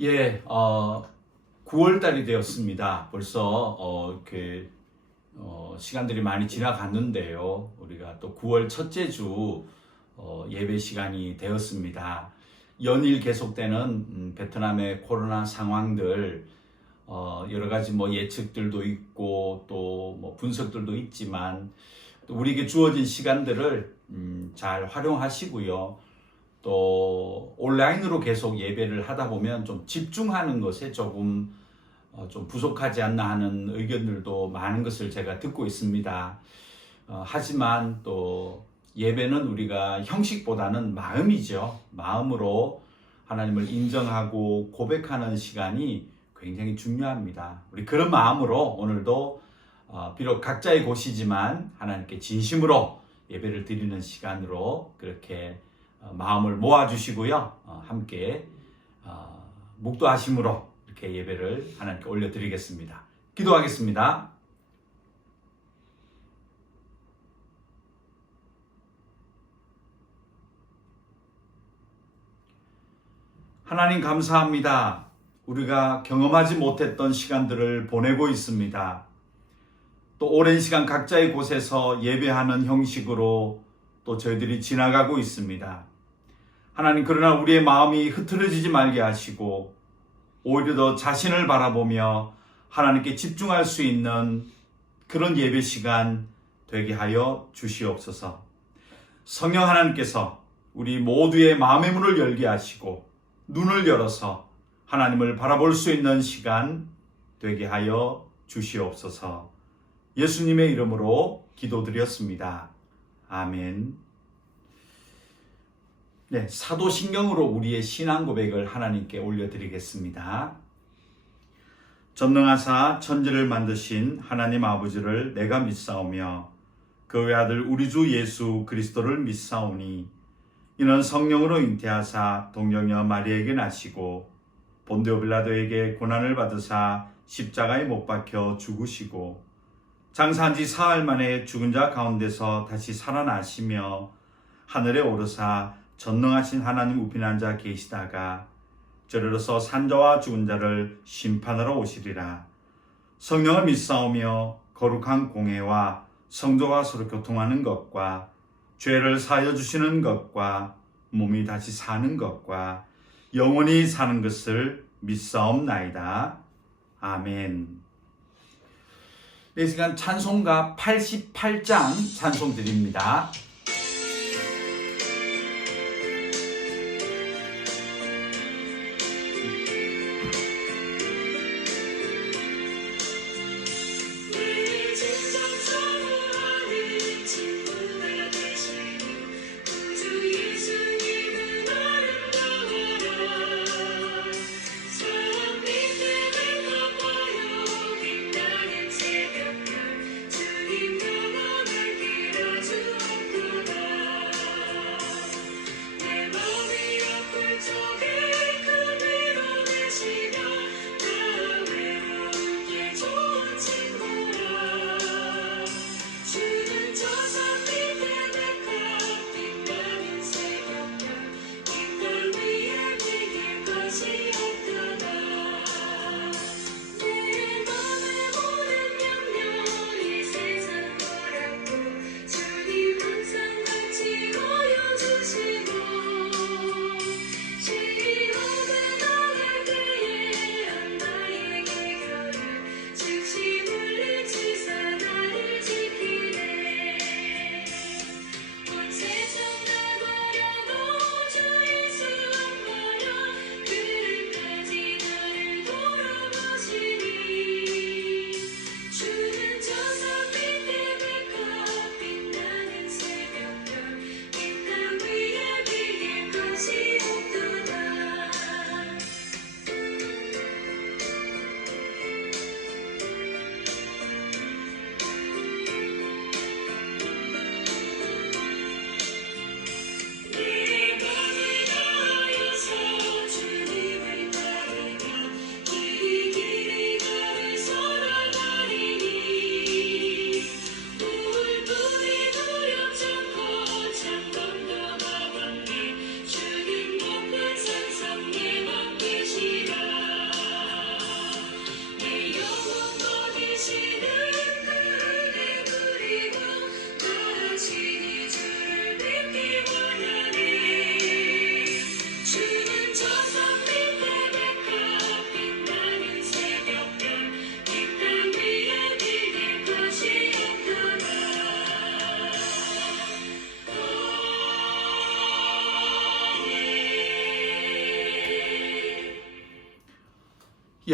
예, 9월 달이 되었습니다. 벌써 시간들이 많이 지나갔는데요. 우리가 또 9월 첫째 주 예배 시간이 되었습니다. 연일 계속되는 베트남의 코로나 상황들, 여러 가지 예측들도 있고 또 분석들도 있지만 또 우리에게 주어진 시간들을 잘 활용하시고요. 또 온라인으로 계속 예배를 하다 보면 좀 집중하는 것에 조금 좀 부족하지 않나 하는 의견들도 많은 것을 제가 듣고 있습니다. 하지만 또 예배는 우리가 형식보다는 마음이죠. 마음으로 하나님을 인정하고 고백하는 시간이 굉장히 중요합니다. 우리 그런 마음으로 오늘도 비록 각자의 곳이지만 하나님께 진심으로 예배를 드리는 시간으로 그렇게 마음을 모아주시고요. 함께 묵도하심으로 이렇게 예배를 하나님께 올려드리겠습니다. 기도하겠습니다. 하나님 감사합니다. 우리가 경험하지 못했던 시간들을 보내고 있습니다. 또 오랜 시간 각자의 곳에서 예배하는 형식으로 또 저희들이 지나가고 있습니다. 하나님, 그러나 우리의 마음이 흐트러지지 말게 하시고 오히려 더 자신을 바라보며 하나님께 집중할 수 있는 그런 예배 시간 되게 하여 주시옵소서. 성령 하나님께서 우리 모두의 마음의 문을 열게 하시고 눈을 열어서 하나님을 바라볼 수 있는 시간 되게 하여 주시옵소서. 예수님의 이름으로 기도드렸습니다. 아멘. 네, 사도신경으로 우리의 신앙 고백을 하나님께 올려드리겠습니다. 전능하사 천지를 만드신 하나님 아버지를 내가 믿사오며 그 외아들 우리 주 예수 그리스도를 믿사오니 이는 성령으로 잉태하사 동정녀 마리아에게 나시고 본디오 빌라도에게 고난을 받으사 십자가에 못 박혀 죽으시고 장사한 지 사흘 만에 죽은 자 가운데서 다시 살아나시며 하늘에 오르사 전능하신 하나님 우편에 앉아 계시다가 저리로서 산자와 죽은 자를 심판하러 오시리라. 성령을 믿사오며 거룩한 공회와 성도가 서로 교통하는 것과 죄를 사하여 주시는 것과 몸이 다시 사는 것과 영원히 사는 것을 믿사옵나이다. 아멘. 이 시간 찬송가 88장 찬송 드립니다. 주님 영원을 길어주옵소서.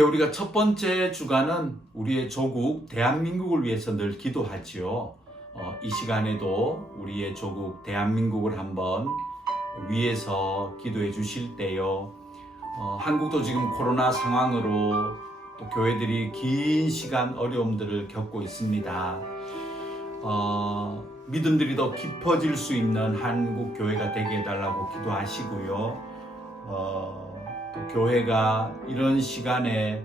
우리가 첫 번째 주간은 우리의 조국 대한민국을 위해서 늘 기도하지요. 이 시간에도 우리의 조국 대한민국을 한번 위해서 기도해 주실 때요. 한국도 지금 코로나 상황으로 또 교회들이 긴 시간 어려움들을 겪고 있습니다. 믿음들이 더 깊어질 수 있는 한국 교회가 되게 해달라고 기도하시고요. 또 교회가 이런 시간에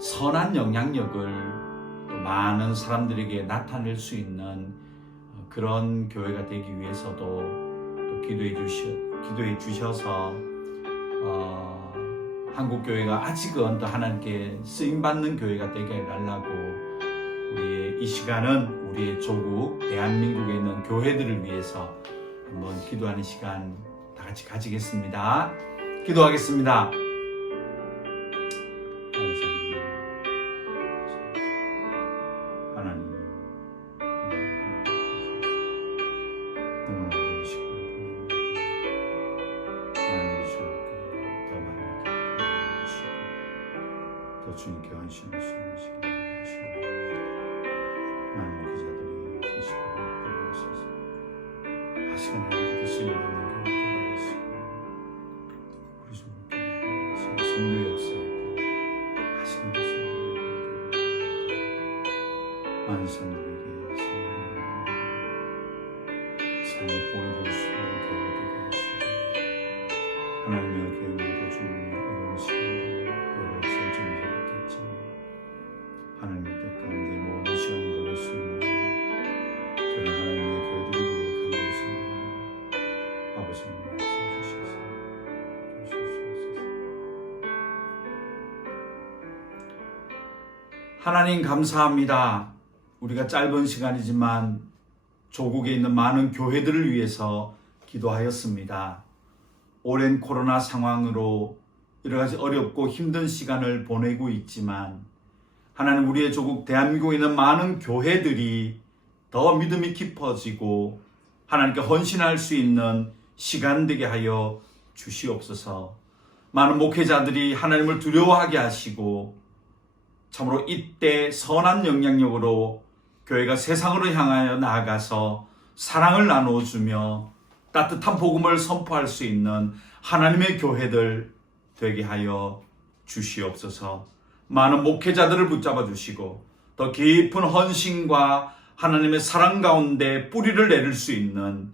선한 영향력을 또 많은 사람들에게 나타낼 수 있는 그런 교회가 되기 위해서도 또 기도해 주셔서 한국 교회가 아직은 더 하나님께 쓰임 받는 교회가 되게 해달라고 우리의 이 시간은 우리의 조국 대한민국에 있는 교회들을 위해서 한번 기도하는 시간 다 같이 가지겠습니다. 기도하겠습니다. 하나님, 너무나 어려우시고 하나님 더 많이 해주시고 더 주님께 헌신할 수 있는 시간 되시고 하나님 목회자들이 계시고 있어서 하시고 하나님께 쓰임 받는 교회 되시고 우리 주님께 성도의 역사에 하시는 것을 많은 사람들에게 삶을 보내줄 수 있는 교회가 되게 하시고 하나님의 교회마다 주님의 어려운 시간들 여러 설정들이 있겠지만 하나님의 뜻 가운데 모든 시간을 보낼 수 있는 그런 하나님의 교회들이 되게 간구하시는 아버지님 말씀 주셔서 하나님 감사합니다. 우리가 짧은 시간이지만 조국에 있는 많은 교회들을 위해서 기도하였습니다. 오랜 코로나 상황으로 여러 가지 어렵고 힘든 시간을 보내고 있지만 하나님 우리의 조국 대한민국에 있는 많은 교회들이 더 믿음이 깊어지고 하나님께 헌신할 수 있는 시간 되게 하여 주시옵소서. 많은 목회자들이 하나님을 두려워하게 하시고 참으로 이때 선한 영향력으로 교회가 세상으로 향하여 나아가서 사랑을 나누어주며 따뜻한 복음을 선포할 수 있는 하나님의 교회들 되게 하여 주시옵소서. 많은 목회자들을 붙잡아 주시고 더 깊은 헌신과 하나님의 사랑 가운데 뿌리를 내릴 수 있는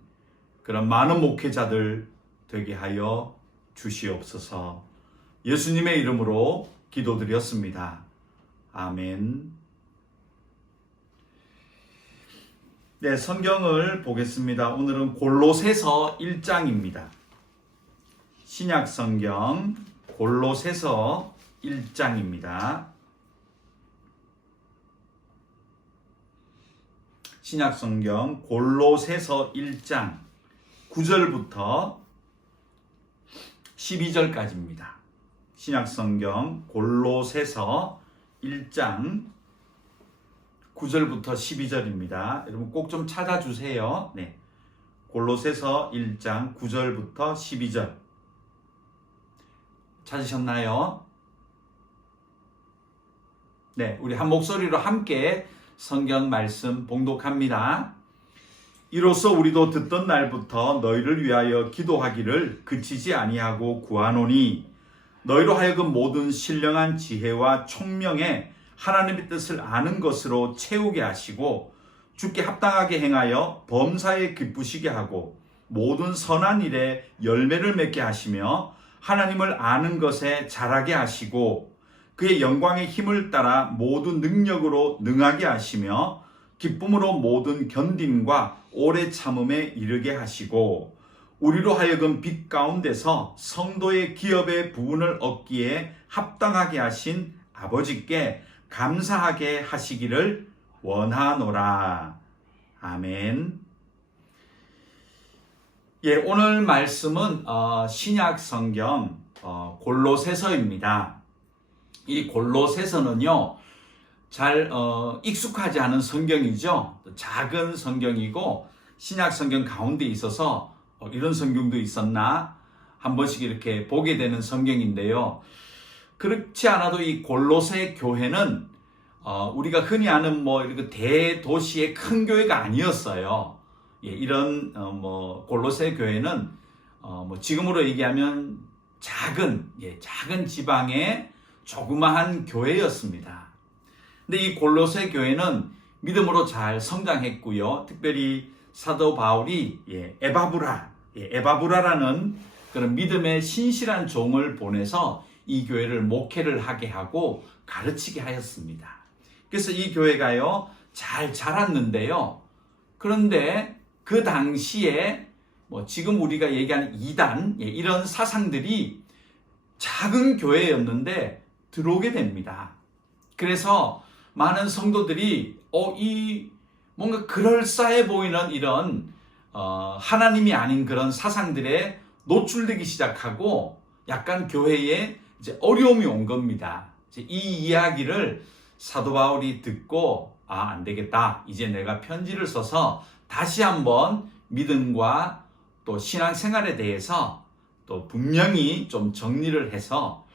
그런 많은 목회자들 되게 하여 주시옵소서. 예수님의 이름으로 기도드렸습니다. 아멘. 네, 성경을 보겠습니다. 오늘은 골로새서 1장입니다. 신약 성경 골로새서 1장입니다. 신약 성경 골로새서 1장 9절부터 12절까지입니다. 신약 성경 골로새서 1장 9절부터 12절입니다. 여러분 꼭 좀 찾아주세요. 네, 골로새서 1장 9절부터 12절 찾으셨나요? 네, 우리 한 목소리로 함께 성경 말씀 봉독합니다. 이로써 우리도 듣던 날부터 너희를 위하여 기도하기를 그치지 아니하고 구하노니 너희로 하여금 모든 신령한 지혜와 총명에 하나님의 뜻을 아는 것으로 채우게 하시고 주께 합당하게 행하여 범사에 기쁘시게 하고 모든 선한 일에 열매를 맺게 하시며 하나님을 아는 것에 자라게 하시고 그의 영광의 힘을 따라 모든 능력으로 능하게 하시며 기쁨으로 모든 견딤과 오래 참음에 이르게 하시고 우리로 하여금 빛 가운데서 성도의 기업의 부분을 얻기에 합당하게 하신 아버지께 감사하게 하시기를 원하노라. 아멘. 예, 오늘 말씀은 신약 성경 골로새서입니다. 이 골로새서는요, 잘 익숙하지 않은 성경이죠. 작은 성경이고 신약 성경 가운데 있어서 이런 성경도 있었나 한 번씩 이렇게 보게 되는 성경인데요. 그렇지 않아도 이 골로새 교회는 우리가 흔히 아는 이렇게 대도시의 큰 교회가 아니었어요. 이런 골로새 교회는 지금으로 얘기하면 작은 지방의 조그마한 교회였습니다. 근데 이 골로새 교회는 믿음으로 잘 성장했고요. 특별히 사도 바울이 에바브라라는 그런 믿음의 신실한 종을 보내서 이 교회를 목회를 하게 하고 가르치게 하였습니다. 그래서 이 교회가요 잘 자랐는데요. 그런데 그 당시에 지금 우리가 얘기하는 이단 이런 사상들이 작은 교회였는데 들어오게 됩니다. 그래서 많은 성도들이 뭔가 그럴싸해 보이는 이런 하나님이 아닌 그런 사상들에 노출되기 시작하고 약간 교회에 이제 어려움이 온 겁니다. 이 이야기를 사도 바울이 듣고 안 되겠다. 이제 내가 편지를 써서 다시 한번 믿음과 또 신앙생활에 대해서 또 분명히 좀 정리를 해서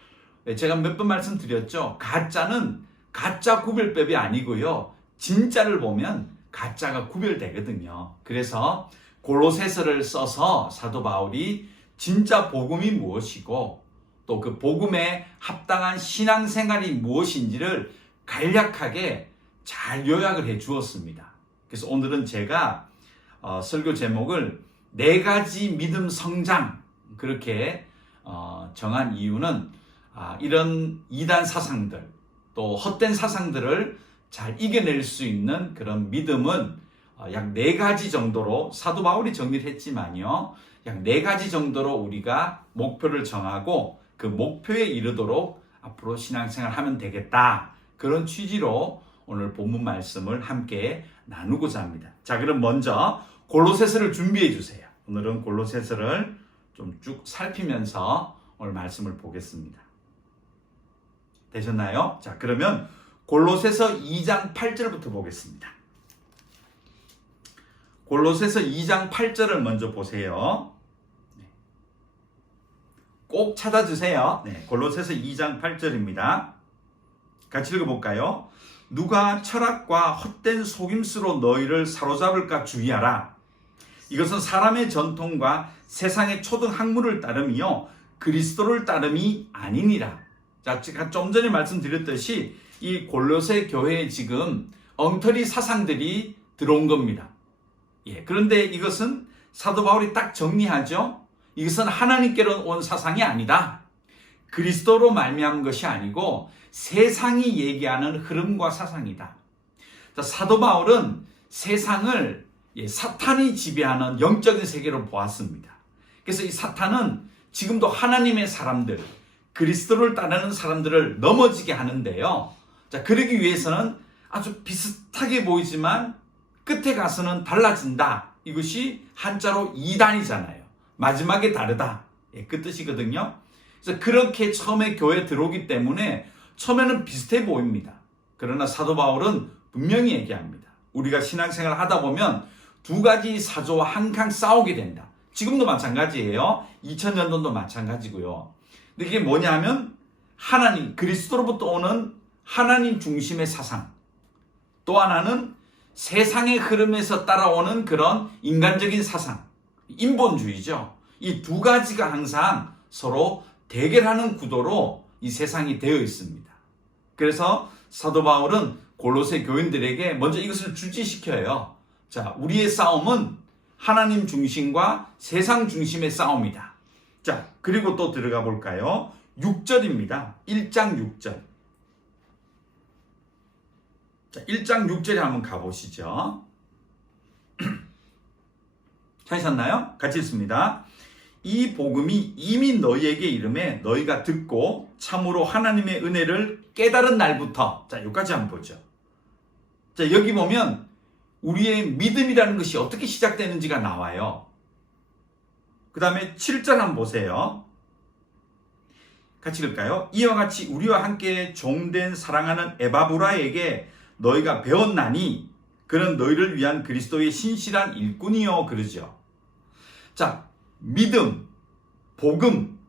제가 몇 번 말씀드렸죠. 가짜는 가짜 구별법이 아니고요. 진짜를 보면 가짜가 구별되거든요. 그래서 골로새서를 써서 사도 바울이 진짜 복음이 무엇이고 또 그 복음에 합당한 신앙생활이 무엇인지를 간략하게 잘 요약을 해 주었습니다. 그래서 오늘은 제가 설교 제목을 4가지 믿음 성장 그렇게 정한 이유는 이런 이단 사상들 또 헛된 사상들을 잘 이겨낼 수 있는 그런 믿음은 약 4가지 정도로 사도 바울이 정리를 했지만요. 약 4가지 정도로 우리가 목표를 정하고 그 목표에 이르도록 앞으로 신앙생활 하면 되겠다. 그런 취지로 오늘 본문 말씀을 함께 나누고자 합니다. 자, 그럼 먼저 골로새서를 준비해 주세요. 오늘은 골로새서를 좀 쭉 살피면서 오늘 말씀을 보겠습니다. 되셨나요? 자, 그러면 골로새서 2장 8절부터 보겠습니다. 골로새서 2장 8절을 먼저 보세요. 꼭 찾아주세요. 골로새서 2장 8절입니다. 같이 읽어볼까요? 누가 철학과 헛된 속임수로 너희를 사로잡을까 주의하라. 이것은 사람의 전통과 세상의 초등 학문을 따름이요 그리스도를 따름이 아니니라. 자, 제가 좀 전에 말씀드렸듯이 이 골로새 교회에 지금 엉터리 사상들이 들어온 겁니다. 그런데 이것은 사도 바울이 딱 정리하죠. 이것은 하나님께로 온 사상이 아니다. 그리스도로 말미암은 것이 아니고 세상이 얘기하는 흐름과 사상이다. 자, 사도 바울은 세상을 사탄이 지배하는 영적인 세계로 보았습니다. 그래서 이 사탄은 지금도 하나님의 사람들, 그리스도를 따르는 사람들을 넘어지게 하는데요. 자, 그러기 위해서는 아주 비슷하게 보이지만 끝에 가서는 달라진다. 이것이 한자로 이단이잖아요. 마지막에 다르다. 그 뜻이거든요. 그래서 그렇게 처음에 교회에 들어오기 때문에 처음에는 비슷해 보입니다. 그러나 사도 바울은 분명히 얘기합니다. 우리가 신앙생활을 하다 보면 2가지 사조와 항상 싸우게 된다. 지금도 마찬가지예요. 2000년도도 마찬가지고요. 근데 이게 뭐냐면 하나님, 그리스도로부터 오는 하나님 중심의 사상. 또 하나는 세상의 흐름에서 따라오는 그런 인간적인 사상. 인본주의죠. 이 2가지가 항상 서로 대결하는 구도로 이 세상이 되어 있습니다. 그래서 사도 바울은 골로새 교인들에게 먼저 이것을 주지시켜요. 자, 우리의 싸움은 하나님 중심과 세상 중심의 싸움이다. 자, 그리고 또 들어가 볼까요? 6절입니다. 1장 6절. 자, 1장 6절에 한번 가보시죠. 찾으셨나요? 같이 읽습니다. 이 복음이 이미 너희에게 이름에 너희가 듣고 참으로 하나님의 은혜를 깨달은 날부터. 자, 여기까지 한번 보죠. 자, 여기 보면 우리의 믿음이라는 것이 어떻게 시작되는지가 나와요. 그 다음에 7절 한번 보세요. 같이 읽을까요? 이와 같이 우리와 함께 종된 사랑하는 에바브라에게 너희가 배웠나니 그는 너희를 위한 그리스도의 신실한 일꾼이요 그러죠. 자, 믿음, 복음,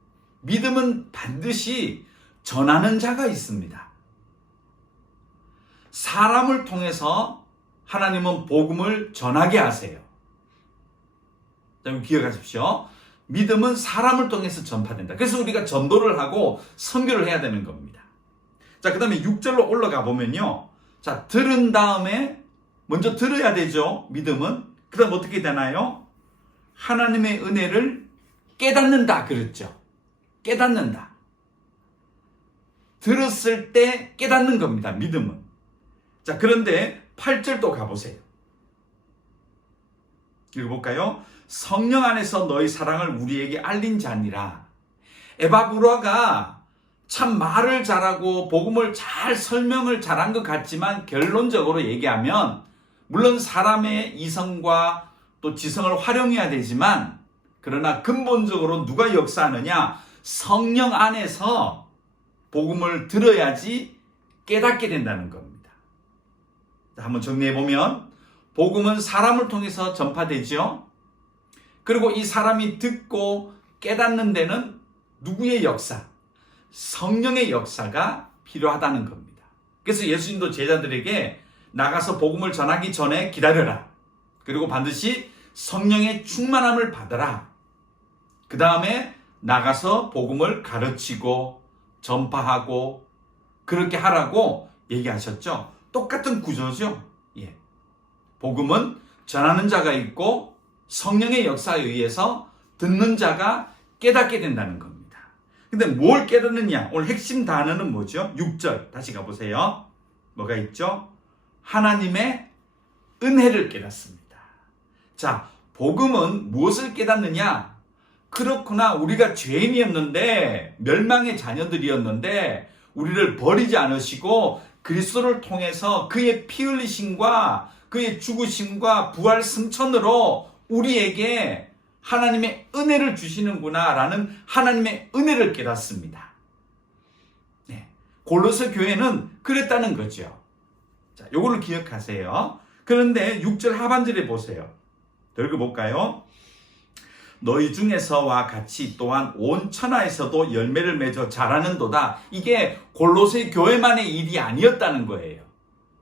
믿음은 반드시 전하는 자가 있습니다. 사람을 통해서 하나님은 복음을 전하게 하세요. 자, 기억하십시오. 믿음은 사람을 통해서 전파된다. 그래서 우리가 전도를 하고 선교를 해야 되는 겁니다. 자, 그 다음에 6절로 올라가 보면요. 자, 들은 다음에 먼저 들어야 되죠. 믿음은. 그 다음 어떻게 되나요? 하나님의 은혜를 깨닫는다 그랬죠. 깨닫는다. 들었을 때 깨닫는 겁니다. 믿음은. 자, 그런데 8절도 가보세요. 읽어볼까요? 성령 안에서 너희 사랑을 우리에게 알린 자니라. 에바브라가 참 말을 잘하고 복음을 잘 설명을 잘한 것 같지만 결론적으로 얘기하면 물론 사람의 이성과 또 지성을 활용해야 되지만 그러나 근본적으로 누가 역사하느냐? 성령 안에서 복음을 들어야지 깨닫게 된다는 겁니다. 자, 한번 정리해보면 복음은 사람을 통해서 전파되죠. 그리고 이 사람이 듣고 깨닫는 데는 누구의 역사? 성령의 역사가 필요하다는 겁니다. 그래서 예수님도 제자들에게 나가서 복음을 전하기 전에 기다려라. 그리고 반드시 성령의 충만함을 받아라. 그 다음에 나가서 복음을 가르치고 전파하고 그렇게 하라고 얘기하셨죠. 똑같은 구조죠. 예. 복음은 전하는 자가 있고 성령의 역사에 의해서 듣는 자가 깨닫게 된다는 겁니다. 근데 뭘 깨닫느냐? 오늘 핵심 단어는 뭐죠? 6절 다시 가보세요. 뭐가 있죠? 하나님의 은혜를 깨닫습니다. 자, 복음은 무엇을 깨닫느냐? 그렇구나, 우리가 죄인이었는데 멸망의 자녀들이었는데 우리를 버리지 않으시고 그리스도를 통해서 그의 피 흘리심과 그의 죽으심과 부활 승천으로 우리에게 하나님의 은혜를 주시는구나 라는 하나님의 은혜를 깨닫습니다. 네, 골로새 교회는 그랬다는 거죠. 자, 요거를 기억하세요. 그런데 6절 하반절에 보세요. 읽어볼까요? 너희 중에서와 같이 또한 온 천하에서도 열매를 맺어 자라는도다. 이게 골로새 교회만의 일이 아니었다는 거예요.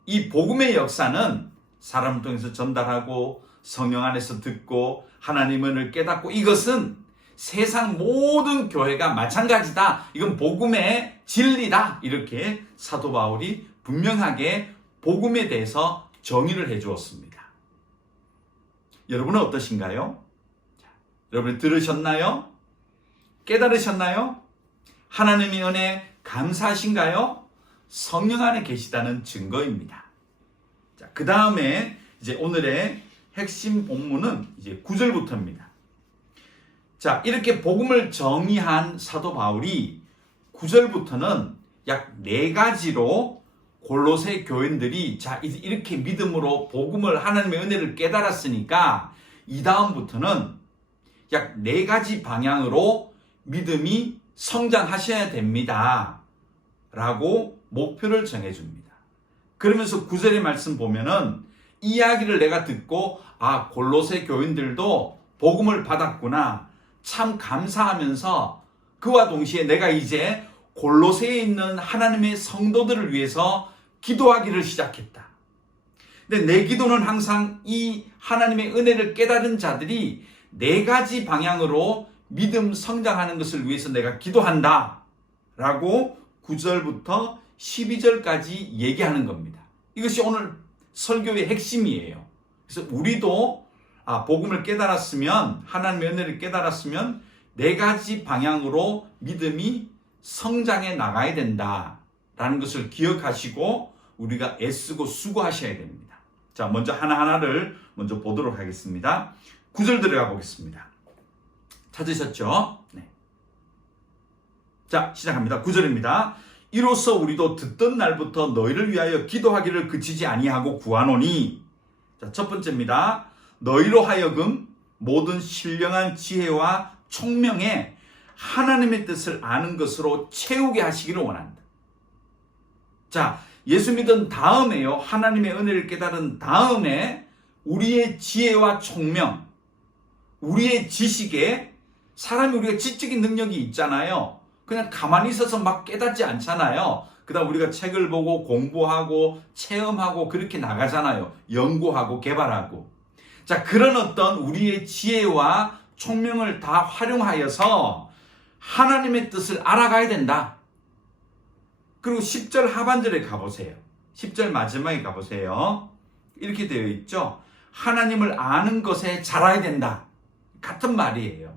이 복음의 역사는 사람을 통해서 전달하고 성령 안에서 듣고 하나님의 은혜를 깨닫고 이것은 세상 모든 교회가 마찬가지다. 이건 복음의 진리다. 이렇게 사도 바울이 분명하게 복음에 대해서 정의를 해 주었습니다. 여러분은 어떠신가요? 여러분 들으셨나요? 깨달으셨나요? 하나님의 은혜 감사하신가요? 성령 안에 계시다는 증거입니다. 자, 그 다음에 이제 오늘의 핵심 본문은 이제 9절부터입니다. 자, 이렇게 복음을 정의한 사도 바울이 9절부터는 약 4가지로 골로새 교인들이 자, 이렇게 믿음으로 복음을 하나님의 은혜를 깨달았으니까 이 다음부터는 약 4가지 방향으로 믿음이 성장하셔야 됩니다. 라고 목표를 정해줍니다. 그러면서 9절의 말씀 보면은 이 이야기를 내가 듣고 아, 골로새 교인들도 복음을 받았구나. 참 감사하면서 그와 동시에 내가 이제 골로새에 있는 하나님의 성도들을 위해서 기도하기를 시작했다. 근데 내 기도는 항상 이 하나님의 은혜를 깨달은 자들이 4가지 방향으로 믿음 성장하는 것을 위해서 내가 기도한다. 라고 9절부터 12절까지 얘기하는 겁니다. 이것이 오늘 설교의 핵심이에요. 그래서 우리도 복음을 깨달았으면 하나님의 은혜를 깨달았으면 4가지 방향으로 믿음이 성장해 나가야 된다라는 것을 기억하시고 우리가 애쓰고 수고하셔야 됩니다. 자, 먼저 하나하나를 먼저 보도록 하겠습니다. 9절 들어가 보겠습니다. 찾으셨죠? 네. 자, 시작합니다. 9절입니다. 이로써 우리도 듣던 날부터 너희를 위하여 기도하기를 그치지 아니하고 구하노니. 자, 첫 번째입니다. 너희로 하여금 모든 신령한 지혜와 총명에 하나님의 뜻을 아는 것으로 채우게 하시기를 원한다. 자, 예수 믿은 다음에요. 하나님의 은혜를 깨달은 다음에 우리의 지혜와 총명, 우리의 지식에 사람이 우리가 지적인 능력이 있잖아요. 그냥 가만히 있어서 막 깨닫지 않잖아요. 그다음 우리가 책을 보고 공부하고 체험하고 그렇게 나가잖아요. 연구하고 개발하고. 자, 그런 어떤 우리의 지혜와 총명을 다 활용하여서 하나님의 뜻을 알아가야 된다. 그리고 10절 하반절에 가보세요. 10절 마지막에 가보세요. 이렇게 되어 있죠. 하나님을 아는 것에 잘해야 된다. 같은 말이에요.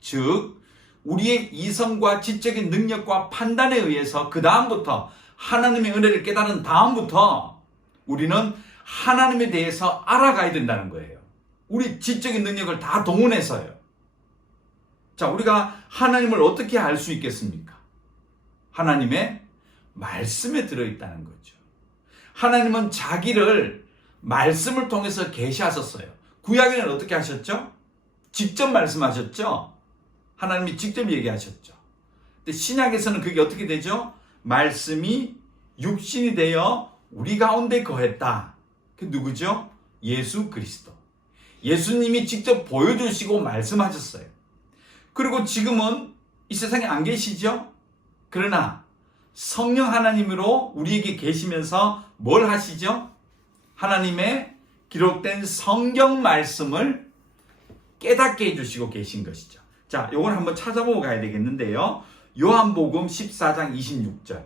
즉 우리의 이성과 지적인 능력과 판단에 의해서 그 다음부터 하나님의 은혜를 깨달은 다음부터 우리는 하나님에 대해서 알아가야 된다는 거예요. 우리 지적인 능력을 다 동원해서요. 자, 우리가 하나님을 어떻게 알 수 있겠습니까? 하나님의 말씀에 들어있다는 거죠. 하나님은 자기를 말씀을 통해서 계시하셨어요. 구약에는 어떻게 하셨죠? 직접 말씀하셨죠? 하나님이 직접 얘기하셨죠. 근데 신약에서는 그게 어떻게 되죠? 말씀이 육신이 되어 우리 가운데 거했다. 그 누구죠? 예수 그리스도. 예수님이 직접 보여주시고 말씀하셨어요. 그리고 지금은 이 세상에 안 계시죠? 그러나 성령 하나님으로 우리에게 계시면서 뭘 하시죠? 하나님의 기록된 성경 말씀을 깨닫게 해주시고 계신 것이죠. 자, 요걸 한번 찾아보고 가야 되겠는데요. 요한복음 14장 26절.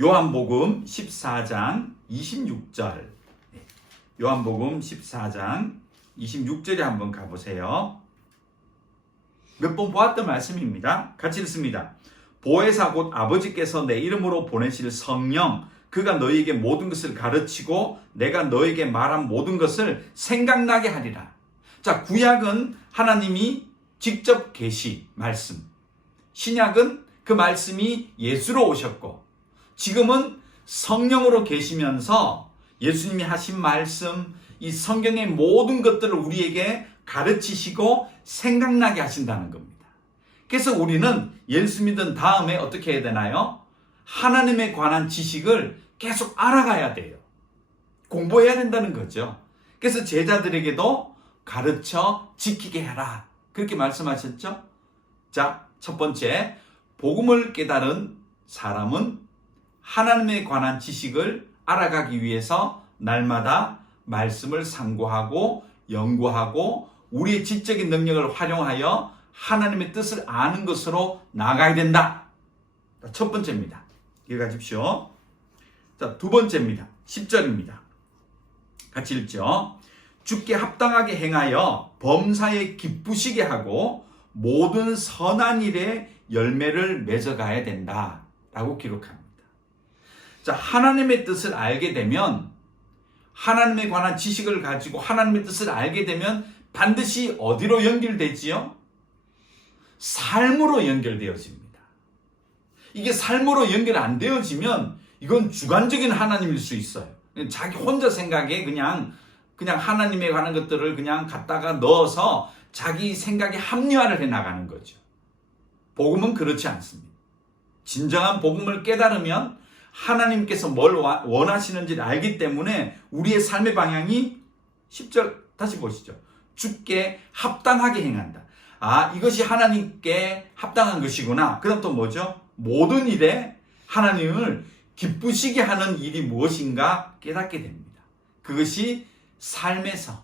요한복음 14장 26절. 요한복음 14장 26절에 한번 가보세요. 몇 번 보았던 말씀입니다. 같이 읽습니다. 보혜사 곧 아버지께서 내 이름으로 보내실 성령, 그가 너희에게 모든 것을 가르치고 내가 너희에게 말한 모든 것을 생각나게 하리라. 자, 구약은 하나님이 직접 계시 말씀, 신약은 그 말씀이 예수로 오셨고, 지금은 성령으로 계시면서 예수님이 하신 말씀, 이 성경의 모든 것들을 우리에게 가르치시고 생각나게 하신다는 겁니다. 그래서 우리는 예수 믿은 다음에 어떻게 해야 되나요? 하나님에 관한 지식을 계속 알아가야 돼요. 공부해야 된다는 거죠. 그래서 제자들에게도 가르쳐 지키게 해라. 그렇게 말씀하셨죠? 자, 첫 번째, 복음을 깨달은 사람은 하나님에 관한 지식을 알아가기 위해서 날마다 말씀을 상고하고 연구하고 우리의 지적인 능력을 활용하여 하나님의 뜻을 아는 것으로 나가야 된다. 첫 번째입니다. 읽어가십시오. 자, 두 번째입니다. 10절입니다. 같이 읽죠. 주께 합당하게 행하여 범사에 기쁘시게 하고 모든 선한 일에 열매를 맺어가야 된다. 라고 기록합니다. 자, 하나님의 뜻을 알게 되면, 하나님에 관한 지식을 가지고 하나님의 뜻을 알게 되면 반드시 어디로 연결되지요? 삶으로 연결되어집니다. 이게 삶으로 연결 안 되어지면 이건 주관적인 하나님일 수 있어요. 자기 혼자 생각에 그냥 하나님에 관한 것들을 그냥 갖다가 넣어서 자기 생각에 합리화를 해 나가는 거죠. 복음은 그렇지 않습니다. 진정한 복음을 깨달으면 하나님께서 뭘 원하시는지를 알기 때문에 우리의 삶의 방향이 10절 다시 보시죠. 주께 합당하게 행한다. 아, 이것이 하나님께 합당한 것이구나. 그 다음 또 뭐죠? 모든 일에 하나님을 기쁘시게 하는 일이 무엇인가 깨닫게 됩니다. 그것이 삶에서,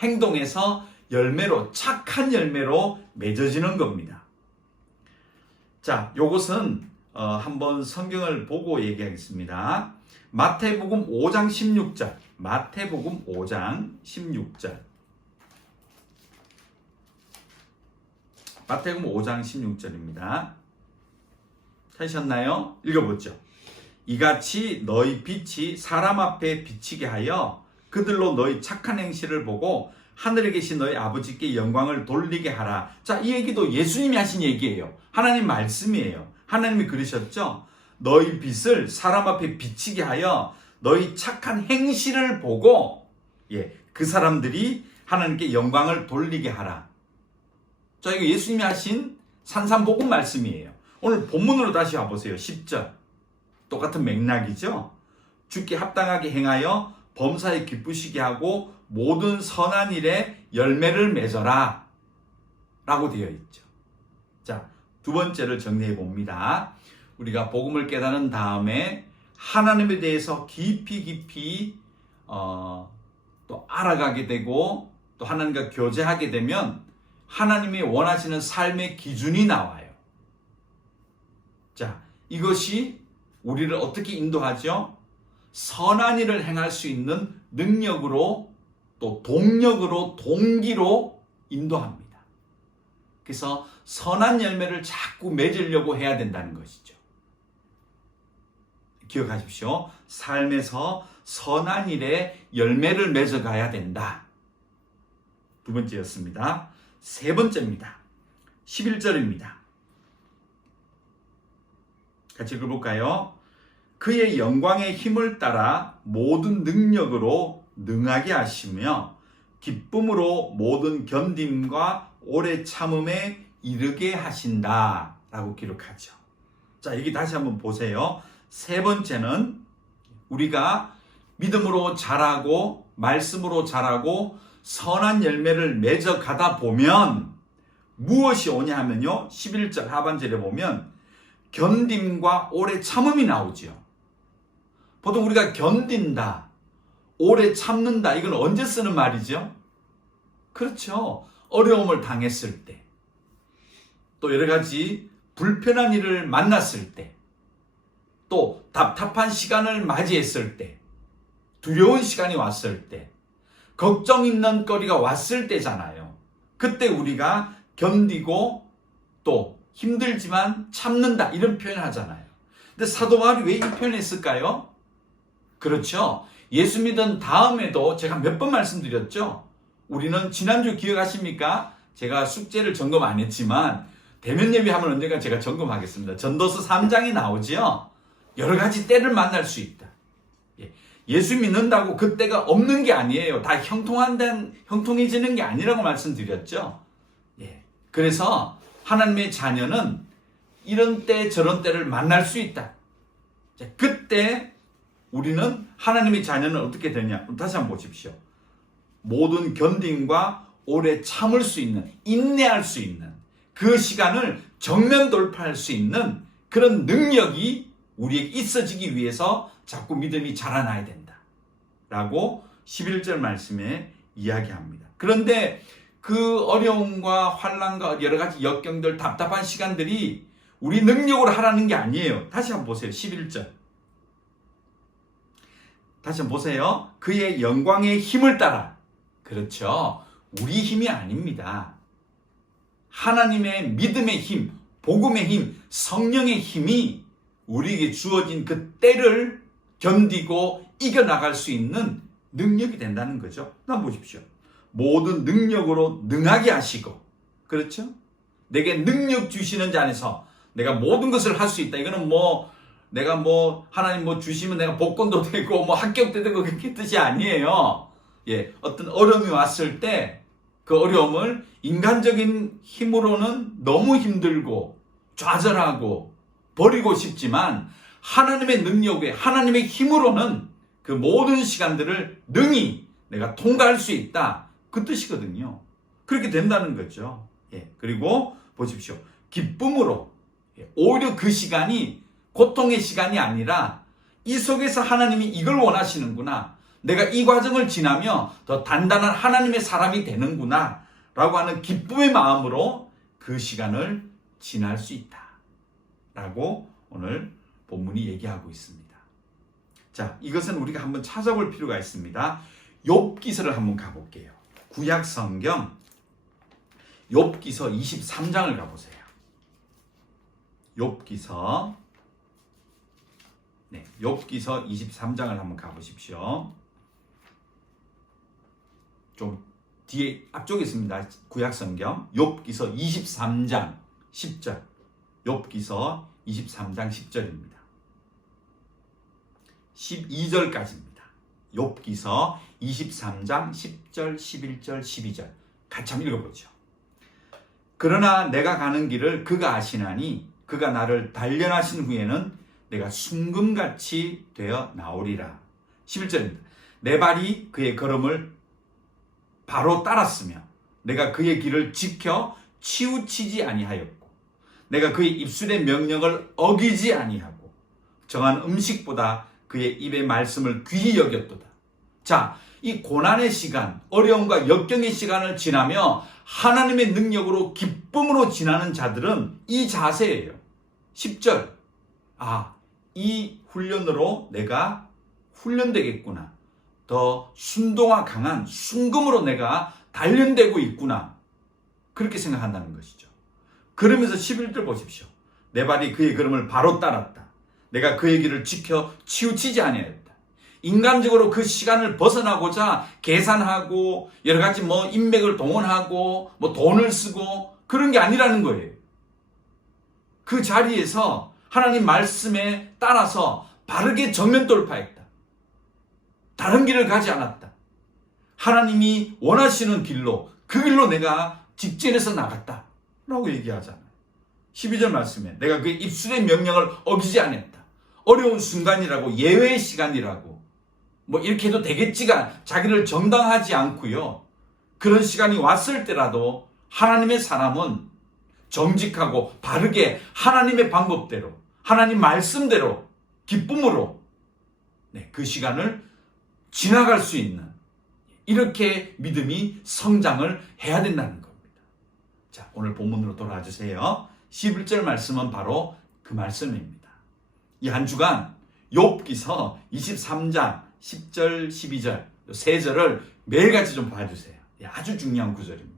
행동에서 열매로, 착한 열매로 맺어지는 겁니다. 자, 요것은 한번 성경을 보고 얘기하겠습니다. 마태복음 5장 16절. 마태복음 5장 16절. 마태복음 5장 16절입니다. 찾으셨나요? 읽어보죠. 이같이 너희 빛이 사람 앞에 비치게 하여 그들로 너희 착한 행실을 보고 하늘에 계신 너희 아버지께 영광을 돌리게 하라. 자, 이 얘기도 예수님이 하신 얘기예요. 하나님 말씀이에요. 하나님이 그러셨죠? 너희 빛을 사람 앞에 비치게 하여 너희 착한 행실을 보고 그 사람들이 하나님께 영광을 돌리게 하라. 자, 이거 예수님이 하신 산상복음 말씀이에요. 오늘 본문으로 다시 와보세요. 10절. 똑같은 맥락이죠. 주께 합당하게 행하여 범사에 기쁘시게 하고 모든 선한 일에 열매를 맺어라 라고 되어 있죠. 자, 두 번째를 정리해 봅니다. 우리가 복음을 깨달은 다음에 하나님에 대해서 깊이 또 알아가게 되고 또 하나님과 교제하게 되면 하나님이 원하시는 삶의 기준이 나와요. 자, 이것이 우리를 어떻게 인도하죠? 선한 일을 행할 수 있는 능력으로 또 동력으로 동기로 인도합니다. 그래서 선한 열매를 자꾸 맺으려고 해야 된다는 것이죠. 기억하십시오. 삶에서 선한 일에 열매를 맺어가야 된다. 두 번째였습니다. 세 번째입니다. 11절입니다. 같이 읽어볼까요? 그의 영광의 힘을 따라 모든 능력으로 능하게 하시며 기쁨으로 모든 견딤과 오래 참음에 이르게 하신다 라고 기록하죠. 자, 여기 다시 한번 보세요. 세 번째는 우리가 믿음으로 자라고 말씀으로 자라고 선한 열매를 맺어가다 보면 무엇이 오냐 하면요, 11절 하반절에 보면 견딤과 오래 참음이 나오죠. 보통 우리가 견딘다, 오래 참는다, 이건 언제 쓰는 말이죠? 그렇죠. 어려움을 당했을 때, 또 여러 가지 불편한 일을 만났을 때, 또 답답한 시간을 맞이했을 때, 두려운 시간이 왔을 때, 걱정 있는 거리가 왔을 때잖아요. 그때 우리가 견디고 또 힘들지만 참는다, 이런 표현을 하잖아요. 근데 사도 바울이 왜 이 표현을 했을까요? 그렇죠. 예수 믿은 다음에도 제가 몇 번 말씀드렸죠. 우리는 지난주 기억하십니까? 제가 숙제를 점검 안 했지만 대면 예배하면 언젠가 제가 점검하겠습니다. 전도서 3장이 나오죠. 여러 가지 때를 만날 수 있다. 예수 믿는다고 그 때가 없는 게 아니에요. 다 형통해지는 게 아니라고 말씀드렸죠. 그래서 하나님의 자녀는 이런 때 저런 때를 만날 수 있다. 그때 우리는 하나님의 자녀는 어떻게 되냐? 다시 한번 보십시오. 모든 견딤과 오래 참을 수 있는, 인내할 수 있는 그 시간을 정면 돌파할 수 있는 그런 능력이 우리에게 있어지기 위해서 자꾸 믿음이 자라나야 된다 라고 11절 말씀에 이야기합니다. 그런데 그 어려움과 환난과 여러 가지 역경들, 답답한 시간들이 우리 능력으로 하라는 게 아니에요. 다시 한번 보세요. 11절 다시 한번 보세요. 그의 영광의 힘을 따라. 그렇죠. 우리 힘이 아닙니다. 하나님의 믿음의 힘, 복음의 힘, 성령의 힘이 우리에게 주어진 그 때를 견디고 이겨나갈 수 있는 능력이 된다는 거죠. 한번 보십시오. 모든 능력으로 능하게 하시고, 그렇죠? 내게 능력 주시는 자 안에서 내가 모든 것을 할 수 있다. 이거는 내가 하나님 주시면 내가 복권도 되고 합격도 되고 그렇게 뜻이 아니에요. 어떤 어려움이 왔을 때 그 어려움을 인간적인 힘으로는 너무 힘들고 좌절하고 버리고 싶지만 하나님의 능력에, 하나님의 힘으로는 그 모든 시간들을 능히 내가 통과할 수 있다. 그 뜻이거든요. 그렇게 된다는 거죠. 그리고 보십시오. 기쁨으로, 오히려 그 시간이 고통의 시간이 아니라 이 속에서 하나님이 이걸 원하시는구나. 내가 이 과정을 지나며 더 단단한 하나님의 사람이 되는구나. 라고 하는 기쁨의 마음으로 그 시간을 지날 수 있다. 라고 오늘 본문이 얘기하고 있습니다. 자, 이것은 우리가 한번 찾아볼 필요가 있습니다. 욥기서를 한번 가볼게요. 구약 성경 욥기서 23장을 가보세요. 욥기서 23장을 한번 가보십시오. 좀 뒤에 앞쪽에 있습니다. 구약 성경 욥기서 23장 10절. 욥기서 23장 10절입니다. 12절까지입니다. 욥기서 23장 10절, 11절, 12절 같이 한번 읽어보죠. 그러나 내가 가는 길을 그가 아시나니 그가 나를 단련하신 후에는 내가 순금같이 되어 나오리라. 11절입니다. 내 발이 그의 걸음을 바로 따랐으며 내가 그의 길을 지켜 치우치지 아니하였고 내가 그의 입술의 명령을 어기지 아니하고 정한 음식보다 그의 입의 말씀을 귀히 여겼도다. 자, 이 고난의 시간, 어려움과 역경의 시간을 지나며 하나님의 능력으로 기쁨으로 지나는 자들은 이 자세예요. 10절. 이 훈련으로 내가 훈련되겠구나. 더 순동화 강한 순금으로 내가 단련되고 있구나. 그렇게 생각한다는 것이죠. 그러면서 11절 보십시오. 내 발이 그의 걸음을 바로 따랐다. 내가 그의 길을 지켜 치우치지 아니하였다. 인간적으로 그 시간을 벗어나고자 계산하고 여러 가지 인맥을 동원하고 돈을 쓰고 그런 게 아니라는 거예요. 그 자리에서 하나님 말씀에 따라서 바르게 정면 돌파했다. 다른 길을 가지 않았다. 하나님이 원하시는 길로, 그 길로 내가 직진해서 나갔다 라고 얘기하잖아요. 12절 말씀에 내가 그의 입술의 명령을 어기지 않았다. 어려운 순간이라고, 예외의 시간이라고 이렇게 해도 되겠지가 자기를 정당하지 않고요. 그런 시간이 왔을 때라도 하나님의 사람은 정직하고 바르게 하나님의 방법대로, 하나님 말씀대로 기쁨으로 그 시간을 지나갈 수 있는, 이렇게 믿음이 성장을 해야 된다는 겁니다. 자, 오늘 본문으로 돌아와 주세요. 11절 말씀은 바로 그 말씀입니다. 이 한 주간 욥기서 23장 10절 12절 세 절을 매일같이 좀 봐주세요. 아주 중요한 구절입니다.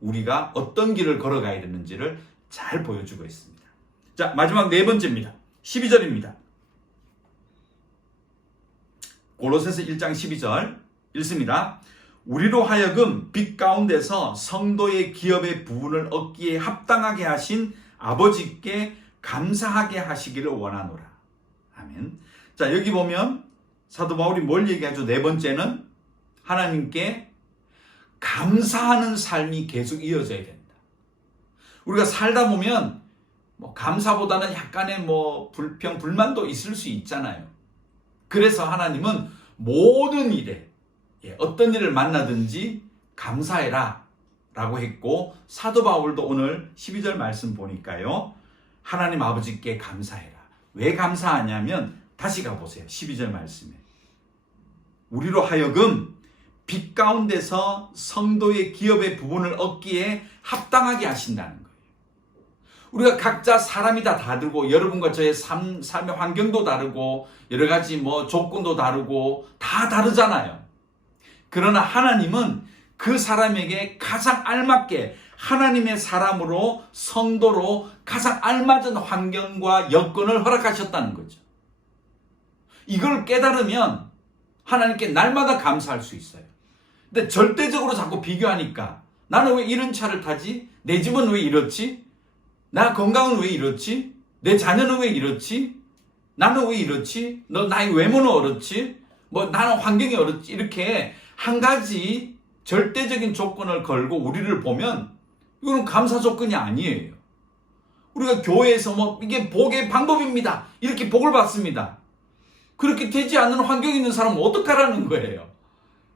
우리가 어떤 길을 걸어가야 되는지를 잘 보여주고 있습니다. 자, 마지막 네 번째입니다. 12절입니다. 골로새서 1장 12절 읽습니다. 우리로 하여금 빛 가운데서 성도의 기업의 부분을 얻기에 합당하게 하신 아버지께 감사하게 하시기를 원하노라. 아멘. 자, 여기 보면 사도 바울이 뭘 얘기하죠? 네 번째는 하나님께 감사하는 삶이 계속 이어져야 된다. 우리가 살다 보면 감사보다는 약간의 불평, 불만도 있을 수 있잖아요. 그래서 하나님은 모든 일에, 어떤 일을 만나든지 감사해라 라고 했고, 사도 바울도 오늘 12절 말씀 보니까요, 하나님 아버지께 감사해라. 왜 감사하냐면 다시 가보세요. 12절 말씀에 우리로 하여금 빛 가운데서 성도의 기업의 부분을 얻기에 합당하게 하신다는 거예요. 우리가 각자 사람이 다 다르고, 여러분과 저의 삶의 환경도 다르고, 여러 가지 조건도 다르고 다 다르잖아요. 그러나 하나님은 그 사람에게 가장 알맞게 하나님의 사람으로, 성도로 가장 알맞은 환경과 여건을 허락하셨다는 거죠. 이걸 깨달으면 하나님께 날마다 감사할 수 있어요. 근데 절대적으로 자꾸 비교하니까, 나는 왜 이런 차를 타지? 내 집은 왜 이렇지? 나 건강은 왜 이렇지? 내 자녀는 왜 이렇지? 나는 왜 이렇지? 나의 외모는 어떻지? 나는 환경이 어떻지? 이렇게 한 가지 절대적인 조건을 걸고 우리를 보면 이거는 감사 조건이 아니에요. 우리가 교회에서 이게 복의 방법입니다. 이렇게 복을 받습니다. 그렇게 되지 않는 환경에 있는 사람은 어떡하라는 거예요.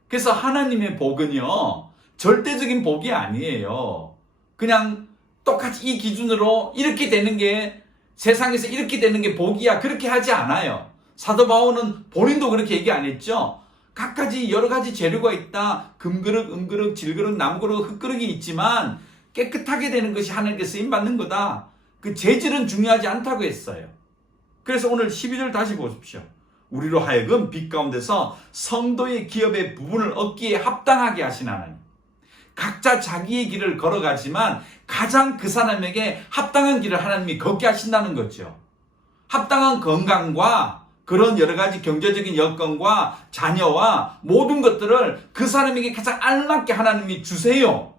그래서 하나님의 복은요, 절대적인 복이 아니에요. 그냥 똑같이 이 기준으로 이렇게 되는 게, 세상에서 이렇게 되는 게 복이야, 그렇게 하지 않아요. 사도 바울은 본인도 그렇게 얘기 안 했죠. 각가지 여러 가지 재료가 있다. 금그릇, 은그릇, 질그릇, 남그릇, 흙그릇이 있지만 깨끗하게 되는 것이 하나님께 쓰임받는 거다. 그 재질은 중요하지 않다고 했어요. 그래서 오늘 12절 다시 보십시오. 우리로 하여금 빛 가운데서 성도의 기업의 부분을 얻기에 합당하게 하신 하나님. 각자 자기의 길을 걸어가지만 가장 그 사람에게 합당한 길을 하나님이 걷게 하신다는 거죠. 합당한 건강과 그런 여러 가지 경제적인 여건과 자녀와 모든 것들을 그 사람에게 가장 알맞게 하나님이 주세요.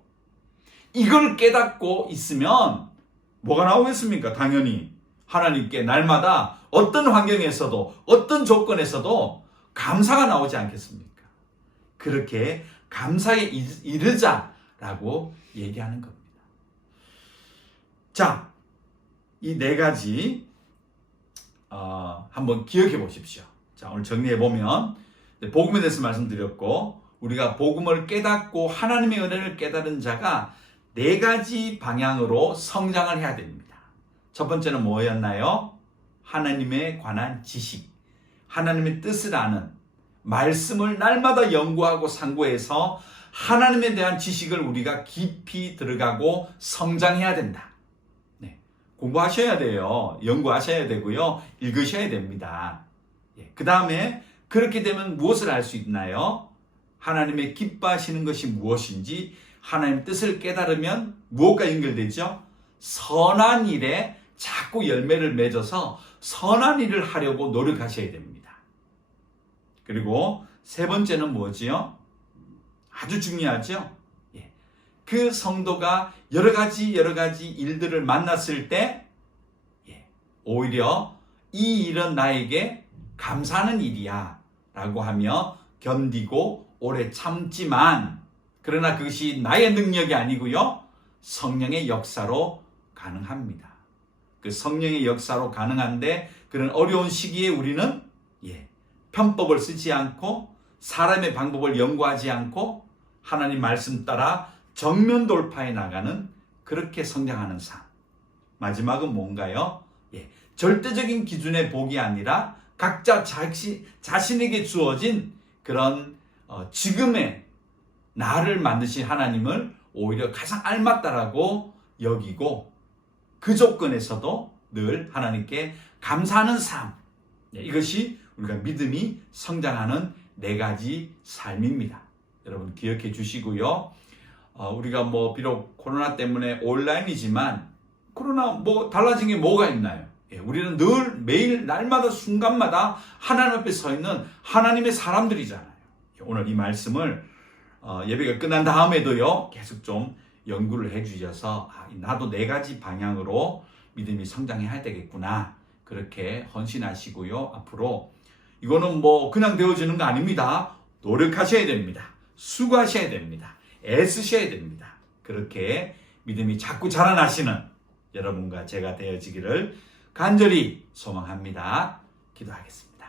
이걸 깨닫고 있으면 뭐가 나오겠습니까? 당연히 하나님께 날마다 어떤 환경에서도 어떤 조건에서도 감사가 나오지 않겠습니까? 그렇게 감사에 이르자라고 얘기하는 겁니다. 자, 이 네 가지 한번 기억해 보십시오. 자, 오늘 정리해 보면 복음에 대해서 말씀드렸고, 우리가 복음을 깨닫고 하나님의 은혜를 깨달은 자가 네 가지 방향으로 성장을 해야 됩니다. 첫 번째는 뭐였나요? 하나님에 관한 지식, 하나님의 뜻을 아는 말씀을 날마다 연구하고 상고해서 하나님에 대한 지식을 우리가 깊이 들어가고 성장해야 된다. 네, 공부하셔야 돼요. 연구하셔야 되고요. 읽으셔야 됩니다. 그 다음에 그렇게 되면 무엇을 알 수 있나요? 하나님의 기뻐하시는 것이 무엇인지 하나님의 뜻을 깨달으면 무엇과 연결되죠? 선한 일에 자꾸 열매를 맺어서 선한 일을 하려고 노력하셔야 됩니다. 그리고 세 번째는 뭐지요? 아주 중요하죠? 그 성도가 여러 가지 일들을 만났을 때 오히려 이 일은 나에게 감사하는 일이야 라고 하며 견디고 오래 참지만, 그러나 그것이 나의 능력이 아니고요, 성령의 역사로 가능합니다. 그 성령의 역사로 가능한데, 그런 어려운 시기에 우리는 편법을 쓰지 않고 사람의 방법을 연구하지 않고 하나님 말씀 따라 정면 돌파해 나가는, 그렇게 성장하는 삶. 마지막은 뭔가요? 절대적인 기준의 복이 아니라 각자 자신에게 주어진 그런 지금의 나를 만드신 하나님을 오히려 가장 알맞다라고 여기고, 그 조건에서도 늘 하나님께 감사하는 삶. 이것이 우리가 믿음이 성장하는 4가지 삶입니다. 여러분 기억해 주시고요. 우리가 비록 코로나 때문에 온라인이지만 코로나 달라진 게 뭐가 있나요? 우리는 늘 매일 날마다 순간마다 하나님 앞에 서 있는 하나님의 사람들이잖아요. 오늘 이 말씀을 예배가 끝난 다음에도요 계속 좀 연구를 해주셔서 나도 4가지 방향으로 믿음이 성장해야 되겠구나, 그렇게 헌신하시고요. 앞으로 이거는 그냥 되어지는 거 아닙니다. 노력하셔야 됩니다. 수고하셔야 됩니다. 애쓰셔야 됩니다. 그렇게 믿음이 자꾸 자라나시는 여러분과 제가 되어지기를 간절히 소망합니다. 기도하겠습니다.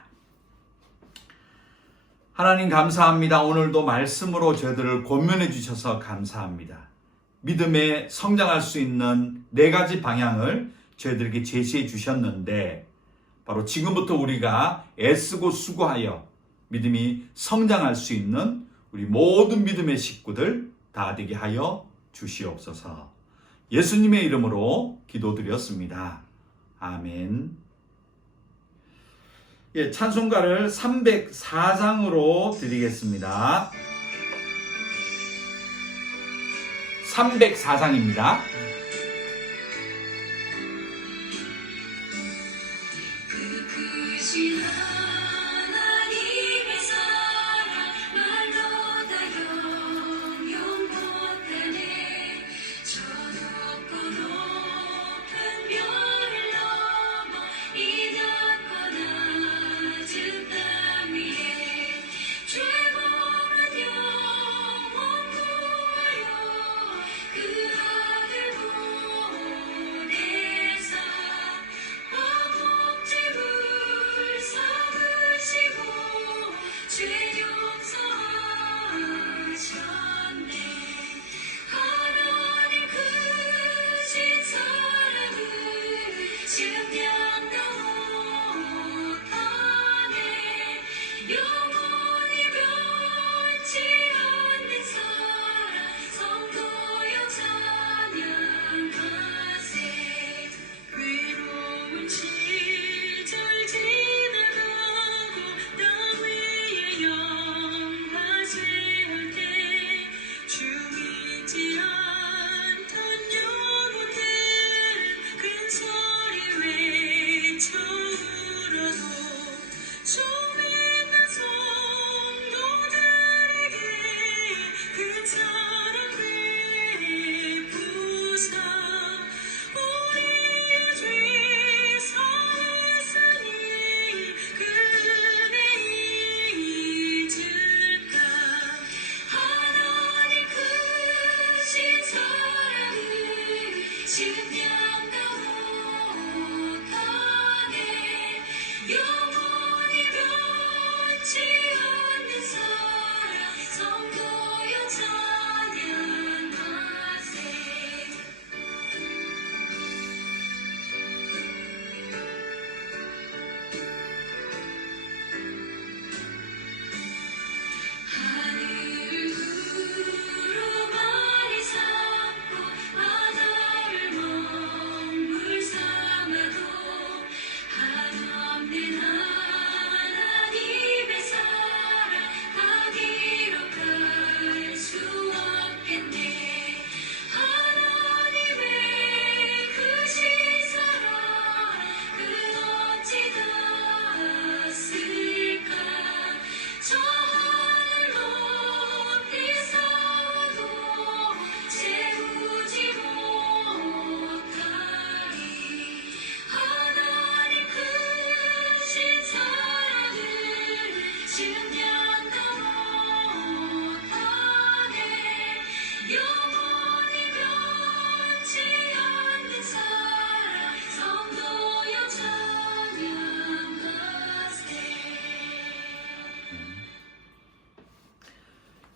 하나님 감사합니다. 오늘도 말씀으로 저희들을 권면해 주셔서 감사합니다. 믿음에 성장할 수 있는 4가지 방향을 저희들에게 제시해 주셨는데, 바로 지금부터 우리가 애쓰고 수고하여 믿음이 성장할 수 있는 우리 모든 믿음의 식구들 다 되게 하여 주시옵소서. 예수님의 이름으로 기도드렸습니다. 아멘. 찬송가를 304장으로 드리겠습니다. 304장입니다.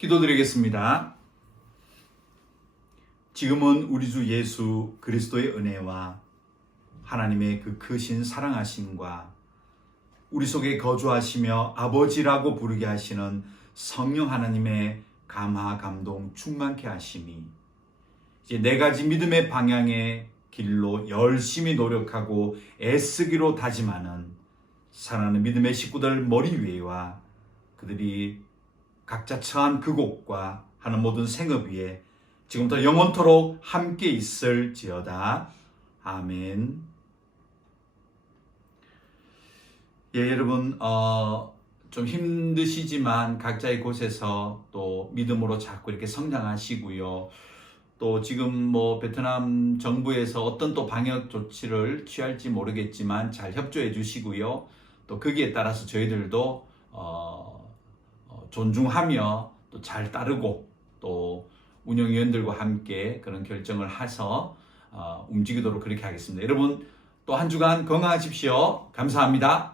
기도드리겠습니다. 지금은 우리 주 예수 그리스도의 은혜와 하나님의 그 크신 사랑하심과 우리 속에 거주하시며 아버지라고 부르게 하시는 성령 하나님의 감화, 감동, 충만케 하심이 이제 네 가지 믿음의 방향의 길로 열심히 노력하고 애쓰기로 다짐하는 사랑하는 믿음의 식구들 머리 위에와 그들이 각자 처한 그곳과 하는 모든 생업 위에 지금부터 영원토록 함께 있을지어다. 아멘. 예, 여러분 좀 힘드시지만 각자의 곳에서 또 믿음으로 자꾸 이렇게 성장하시고요. 또 지금 베트남 정부에서 어떤 또 방역 조치를 취할지 모르겠지만 잘 협조해 주시고요. 또 거기에 따라서 저희들도 존중하며 또 잘 따르고 또 운영위원들과 함께 그런 결정을 해서 움직이도록 그렇게 하겠습니다. 여러분 또 한 주간 건강하십시오. 감사합니다.